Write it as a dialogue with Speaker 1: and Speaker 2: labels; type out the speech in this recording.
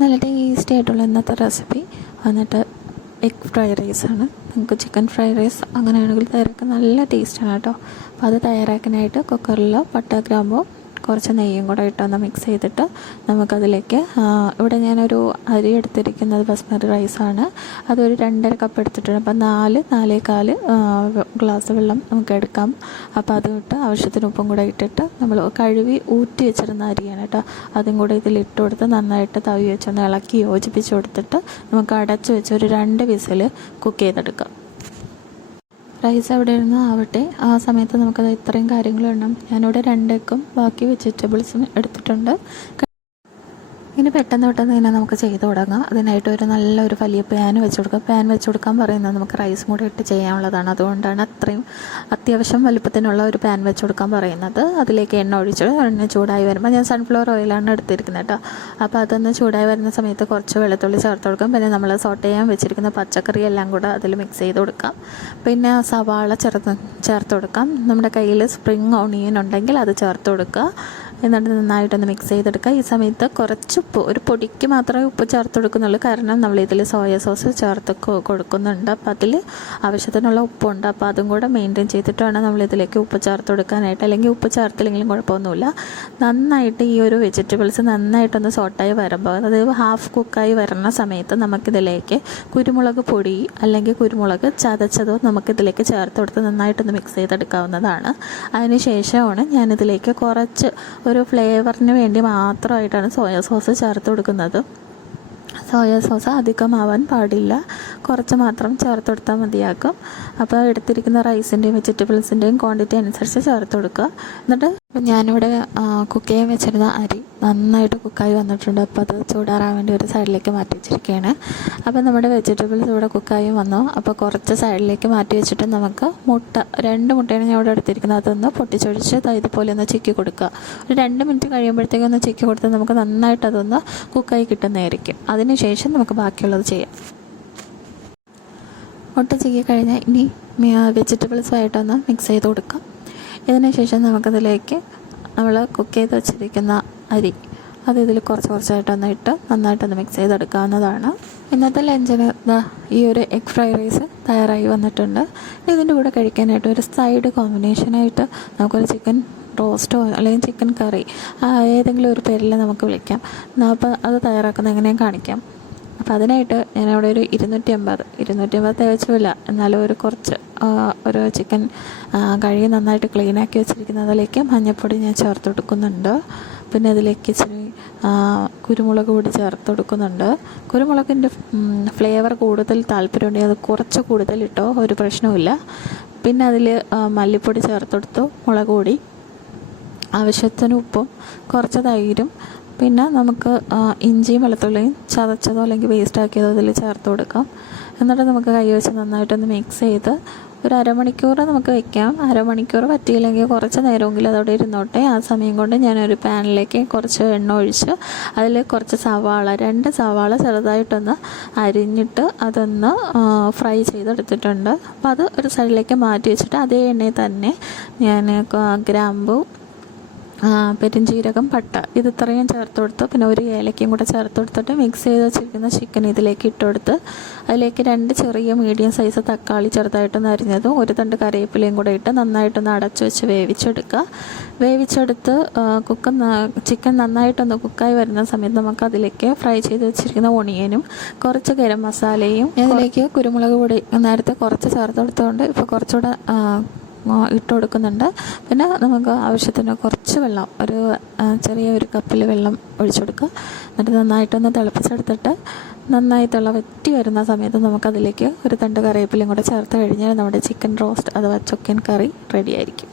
Speaker 1: നല്ല ടേസ്റ്റി ആയിട്ടുള്ള ഇന്നത്തെ റെസിപ്പി വന്നിട്ട് എഗ് ഫ്രൈഡ് റൈസാണ് നിങ്ങൾക്ക് ചിക്കൻ ഫ്രൈ റൈസ് അങ്ങനെയാണെങ്കിൽ തയ്യാറാക്കാൻ നല്ല ടേസ്റ്റാണ് കേട്ടോ. അപ്പോൾ അത് തയ്യാറാക്കാനായിട്ട് കുക്കറിൽ പട്ട ഗ്രാമ്പോ കുറച്ച് നെയ്യും കൂടെ ഇട്ടൊന്ന് മിക്സ് ചെയ്തിട്ട് നമുക്കതിലേക്ക് ഇവിടെ ഞാനൊരു അരി എടുത്തിരിക്കുന്നത് ബസ്മതി റൈസാണ് അതൊരു രണ്ടര കപ്പ് എടുത്തിട്ടുണ്ട്. അപ്പം നാല് നാലേകാൽ ഗ്ലാസ് വെള്ളം നമുക്ക് എടുക്കാം. അപ്പോൾ അത് ഇട്ട് ആവശ്യത്തിന് ഉപ്പും കൂടെ ഇട്ടിട്ട് നമ്മൾ കഴുകി ഊറ്റി വെച്ചിരുന്ന അരിയാണ് കേട്ടോ. അതും കൂടെ ഇതിൽ ഇട്ട് കൊടുത്ത് നന്നായിട്ട് തവി വെച്ചൊന്ന് ഇളക്കി യോജിപ്പിച്ച് കൊടുത്തിട്ട് നമുക്ക് അടച്ചു വെച്ച് ഒരു രണ്ട് വിസിൽ കുക്ക് ചെയ്തെടുക്കാം. റൈസ് അവിടെ ഇരുന്ന് ആവട്ടെ. ആ സമയത്ത് നമുക്കത് ഇത്രയും കാര്യങ്ങൾ വേണം ഞാനിവിടെ രണ്ടേക്കും ബാക്കി വെജിറ്റബിൾസും എടുത്തിട്ടുണ്ട്. ഇനി പെട്ടെന്ന് പെട്ടെന്ന് തന്നെ നമുക്ക് ചെയ്ത് തുടങ്ങാം. അതിനായിട്ട് ഒരു നല്ലൊരു വലിയ പാൻ വെച്ച് കൊടുക്കുക പാൻ വെച്ച് കൊടുക്കാൻ പറയുന്നത് നമുക്ക് റൈസ് കൂടെ ഇട്ട് ചെയ്യാനുള്ളതാണ്. അതുകൊണ്ടാണ് അത്രയും അത്യാവശ്യം വലുപ്പത്തിനുള്ള ഒരു പാൻ വെച്ച് കൊടുക്കാൻ പറയുന്നത്. അതിലേക്ക് എണ്ണ ഒഴിച്ച് എണ്ണ ചൂടായി വരുമ്പോൾ ഞാൻ സൺഫ്ലവർ ഓയിലാണ് എടുത്തിരിക്കുന്നത് കേട്ടോ. അപ്പോൾ അതൊന്ന് ചൂടായി വരുന്ന സമയത്ത് കുറച്ച് വെളുത്തുള്ളി ചേർത്ത് കൊടുക്കും. പിന്നെ നമ്മൾ സോട്ട് ചെയ്യാൻ വെച്ചിരിക്കുന്ന പച്ചക്കറി എല്ലാം കൂടെ അതിൽ മിക്സ് ചെയ്ത് കൊടുക്കാം. പിന്നെ സവാള ചേർത്ത് ചേർത്ത് കൊടുക്കാം. നമ്മുടെ കയ്യിൽ സ്പ്രിങ് ഓണിയൻ ഉണ്ടെങ്കിൽ അത് ചേർത്ത് കൊടുക്കുക. എന്നിട്ട് നന്നായിട്ടൊന്ന് മിക്സ് ചെയ്തെടുക്കുക. ഈ സമയത്ത് കുറച്ച് ഉപ്പ് ഒരു പൊടിക്ക് മാത്രമേ ഉപ്പ് ചേർത്ത് കൊടുക്കുന്നുള്ളൂ കാരണം നമ്മൾ ഇതിൽ സോയ സോസ് ചേർത്ത് കൊടുക്കുന്നുണ്ട്. അപ്പോൾ അതിൽ ആവശ്യത്തിനുള്ള ഉപ്പുണ്ട്. അപ്പോൾ അതും കൂടെ മെയിന്റെയിൻ ചെയ്തിട്ട് വേണം നമ്മൾ ഇതിലേക്ക് ഉപ്പ് ചേർത്ത് കൊടുക്കാനായിട്ട് അല്ലെങ്കിൽ ഉപ്പ് ചേർത്തില്ലെങ്കിലും കുഴപ്പമൊന്നുമില്ല. നന്നായിട്ട് ഈ ഒരു വെജിറ്റബിൾസ് നന്നായിട്ടൊന്ന് സോട്ടായി വരുമ്പോൾ അതായത് ഹാഫ് കുക്കായി വരുന്ന സമയത്ത് നമുക്കിതിലേക്ക് കുരുമുളക് പൊടി അല്ലെങ്കിൽ കുരുമുളക് ചതച്ചതോ നമുക്കിതിലേക്ക് ചേർത്ത് കൊടുത്ത് നന്നായിട്ടൊന്ന് മിക്സ് ചെയ്തെടുക്കാവുന്നതാണ്. അതിന് ശേഷമാണ് ഞാനിതിലേക്ക് കുറച്ച് ഒരു ഫ്ലേവറിന് വേണ്ടി മാത്രമായിട്ടാണ് സോയാ സോസ് ചേർത്ത് കൊടുക്കുന്നത്. സോയ സോസ് അധികമാവാൻ പാടില്ല. കുറച്ച് മാത്രം ചേർത്ത് കൊടുത്താൽ മതിയാക്കും അപ്പോൾ എടുത്തിരിക്കുന്ന റൈസിന്റെയും വെജിറ്റബിൾസിന്റെയും ക്വാണ്ടിറ്റി അനുസരിച്ച് ചേർത്ത് കൊടുക്കുക. എന്നിട്ട് ഞാനിവിടെ കുക്ക് ചെയ്യാൻ വെച്ചിരുന്ന അരി നന്നായിട്ട് കുക്കായി വന്നിട്ടുണ്ട്. അപ്പോൾ അത് ചൂടാറാൻ വേണ്ടി ഒരു സൈഡിലേക്ക് മാറ്റി വെച്ചിരിക്കുകയാണ്. അപ്പോൾ നമ്മുടെ വെജിറ്റബിൾസ് ഇവിടെ കുക്കായി വന്നു. അപ്പോൾ കുറച്ച് സൈഡിലേക്ക് മാറ്റി വെച്ചിട്ട് നമുക്ക് മുട്ട രണ്ട് മുട്ടയാണ് ഞാൻ ഇവിടെ എടുത്തിരിക്കുന്നത്. അതൊന്ന് പൊട്ടിച്ചൊഴിച്ച് ഇതുപോലെ ഒന്ന് ചിക്കി കൊടുക്കുക. ഒരു രണ്ട് മിനിറ്റ് കഴിയുമ്പോഴത്തേക്കും ഒന്ന് ചിക്കി കൊടുത്താൽ നമുക്ക് നന്നായിട്ട് അതൊന്ന് കുക്കായി കിട്ടുന്നതായിരിക്കും. അതിനുശേഷം നമുക്ക് ബാക്കിയുള്ളത് ചെയ്യാം. മുട്ട ചിക്കി കഴിഞ്ഞാൽ ഇനി വെജിറ്റബിൾസുമായിട്ടൊന്ന് മിക്സ് ചെയ്ത് കൊടുക്കാം. ഇതിന് ശേഷം നമുക്കതിലേക്ക് നമ്മൾ കുക്ക് ചെയ്ത് വെച്ചിരിക്കുന്ന അരി. അത് ഇതിൽ കുറച്ച് കുറച്ചായിട്ടൊന്ന് ഇട്ട് നന്നായിട്ടൊന്ന് മിക്സ് ചെയ്തെടുക്കാവുന്നതാണ്. ഇന്നത്തെ ലഞ്ചിന് ഈ ഒരു എഗ് ഫ്രൈ റൈസ് തയ്യാറായി വന്നിട്ടുണ്ട്. ഇതിന്റെ കൂടെ കഴിക്കാനായിട്ട് ഒരു സൈഡ് കോമ്പിനേഷനായിട്ട് നമുക്കൊരു ചിക്കൻ റോസ്റ്റോ അല്ലെങ്കിൽ ചിക്കൻ കറി ഏതെങ്കിലും ഒരു പേരിൽ നമുക്ക് വിളിക്കാം. അപ്പോൾ അത് തയ്യാറാക്കുന്ന എങ്ങനെയും കാണിക്കാം. അപ്പോൾ അതിനായിട്ട് അവിടെ ഒരു ഇരുന്നൂറ്റി അമ്പത് ഇരുന്നൂറ്റി അമ്പത് തികച്ചുമില്ല എന്നാലും ഒരു കുറച്ച് ഒരു ചിക്കൻ കഴുകി നന്നായിട്ട് ക്ലീനാക്കി വെച്ചിരിക്കുന്നതിലേക്ക് മഞ്ഞൾപ്പൊടി ഞാൻ ചേർത്ത് കൊടുക്കുന്നുണ്ട്. പിന്നെ അതിലേക്ക് ഇച്ചിരി കുരുമുളക് പൊടി ചേർത്ത് കൊടുക്കുന്നുണ്ട്. കുരുമുളകിന്റെ ഫ്ലേവർ കൂടുതൽ താല്പര്യമുണ്ടെങ്കിൽ അത് കുറച്ച് കൂടുതൽ ഇട്ടോ ഒരു പ്രശ്നവുമില്ല. പിന്നെ അതിൽ മല്ലിപ്പൊടി ചേർത്ത് കൊടുത്തു മുളക് പൊടി. ആവശ്യത്തിന് ഉപ്പും കുറച്ച് തൈരും പിന്നെ നമുക്ക് ഇഞ്ചിയും വെളുത്തുള്ളിയും ചതച്ചതോ അല്ലെങ്കിൽ വേസ്റ്റ് ആക്കിയതോ ഇതിൽ ചേർത്ത് കൊടുക്കാം. എന്നിട്ട് നമുക്ക് കൈ വെച്ച് നന്നായിട്ടൊന്ന് മിക്സ് ചെയ്ത് ഒരു അരമണിക്കൂർ നമുക്ക് വെക്കാം. അരമണിക്കൂർ പറ്റിയില്ലെങ്കിൽ കുറച്ച് നേരമെങ്കിലും അതവിടെ ഇരുന്നോട്ടെ. ആ സമയം കൊണ്ട് ഞാനൊരു പാനിലേക്ക് കുറച്ച് എണ്ണ ഒഴിച്ച് അതിൽ കുറച്ച് സവാള രണ്ട് സവാള ചെറുതായിട്ടൊന്ന് അരിഞ്ഞിട്ട് അതൊന്ന് ഫ്രൈ ചെയ്തെടുത്തിട്ടുണ്ട്. അപ്പോൾ അത് ഒരു സൈഡിലേക്ക് മാറ്റി വെച്ചിട്ട് അതേ എണ്ണയിൽ തന്നെ ഞാൻ ഗ്രാമ്പു പെരുംജീരകം പട്ട. ഇത് ഇത്രയും ചേർത്ത് കൊടുത്ത് പിന്നെ ഒരു ഏലക്കയും കൂടെ ചേർത്ത് കൊടുത്തിട്ട് മിക്സ് ചെയ്ത് വെച്ചിരിക്കുന്ന ചിക്കൻ ഇതിലേക്ക് ഇട്ട് കൊടുത്ത് അതിലേക്ക് രണ്ട് ചെറിയ മീഡിയം സൈസ് തക്കാളി ചെറുതായിട്ടൊന്ന് അരിഞ്ഞതും ഒരു തണ്ട് കറിവേപ്പിലയും കൂടെ ഇട്ട് നന്നായിട്ടൊന്ന് അടച്ചു വെച്ച് വേവിച്ചെടുക്കുക. വേവിച്ചെടുത്ത് കുക്ക് ചിക്കൻ നന്നായിട്ടൊന്ന് കുക്കായി വരുന്ന സമയത്ത് നമുക്ക് അതിലേക്ക് ഫ്രൈ ചെയ്ത് വെച്ചിരിക്കുന്ന ഒണിയനും കുറച്ച് ഗരം മസാലയും അതിലേക്ക് കുരുമുളക് പൊടി നേരത്തെ കുറച്ച് ചേർത്ത് കൊടുത്തുകൊണ്ട് ഇപ്പോൾ കുറച്ചുകൂടെ ഇട്ട് കൊടുക്കുന്നുണ്ട്. പിന്നെ നമുക്ക് ആവശ്യത്തിന് കുറച്ച് വെള്ളം ഒരു ചെറിയ ഒരു കപ്പിൽ വെള്ളം ഒഴിച്ചു കൊടുക്കുക. എന്നിട്ട് നന്നായിട്ടൊന്ന് തിളപ്പിച്ചെടുത്തിട്ട് നന്നായി തിളവറ്റി വരുന്ന സമയത്ത് നമുക്കതിലേക്ക് ഒരു തണ്ട് കറിവേപ്പിലയും കൂടെ ചേർത്ത് കഴിഞ്ഞാൽ നമ്മുടെ ചിക്കൻ റോസ്റ്റ് അഥവാ ചിക്കൻ കറി റെഡി ആയിരിക്കും.